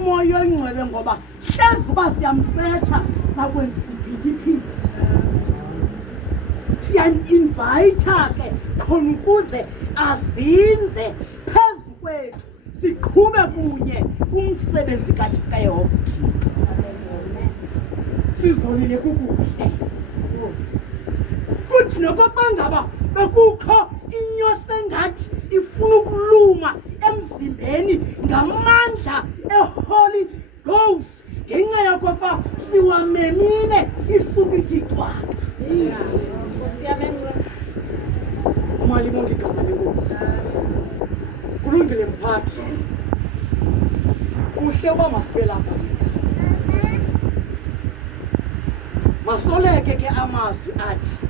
umoya oyingcwele ngoba hlezi uba siyamsetsha sakwenza isiphithiphithi. Siyam-invayitha ke khona ukuze azinze phezu kwethu siqhube kunye umsebenzi kaYehova Thixo. Sizolile kukuhle kuthi nokokuba ngaba bekukho inyosi engathi ifuna ukuluma emzimbeni ngamandla eHoly Ghost ngenxa yokokuba siwamemile isuka ithi cwaka. Umali bonke igama lenkosi. Kulungile mphathi. Kuhle uba masibe lapha. Masoleke ke amazwi athi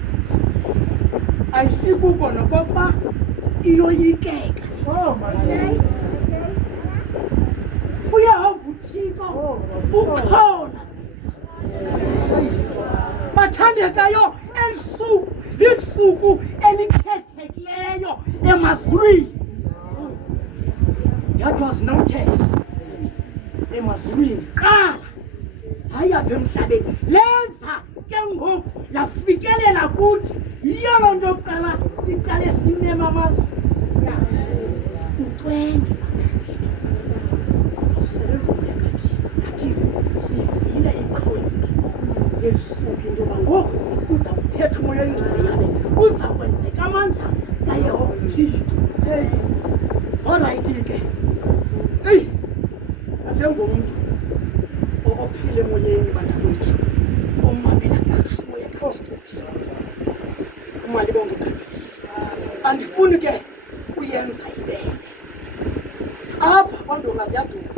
ayisikuko nokokuba iyoyikeka. uYehova uThixo ukhona. Bathandekayo elisuku lisuku elikhethekileyo emazulwini. That was noted emazulwini qala hayi apha emhlabeni lenza ke ngoku lafikelela kuthi. Yiyo loo nto yokuqala siqale simema amazwi ucwenge sawusebenza umoya kaThixo nathi sivile ikroniki yelisuku into yoba ngoku uza kuthetha umoya oyingcwele yabe uza kwenzeka amandla kaYehova Thixo. Orayithi ke njengomntu ophile emoyeni bantakwethu omamela kakuhle umoya kaThixo. Umali bonke kanti andifuni ke uyenza ibele apha kwandonga ziyaduma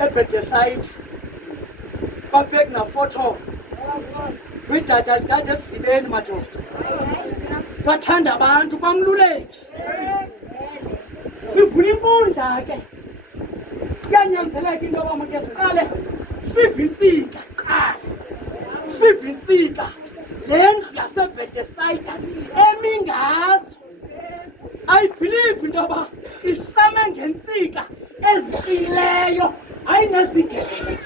eBethesayida babhek nafoto kwidada lidade esizibeni madoda bathanda abantu bamluleki. Sivula inkundla ke kuyanyanzeleka into yoba make siqale sive intsika kuqala sive intsika le ndlu yaseBethesayida emi ngazo. I believe into yoba isame ngentsika eziqinileyo hayi nezigele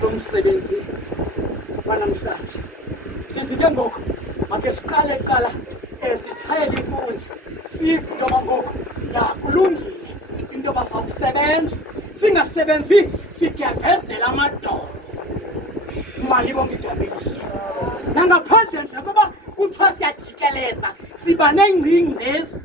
ngomsebenzi wanamhlanje. Sithi ke ngoku make siqale kuqala sitshayele inkundla sive into yoba ngoku yakulungile into yoba sawusebenza singasebenzi sigevezela amadolo. Umali bonke igama elihle nangaphandle nje koba kuthiwa siyajikeleza siba nengcingcezi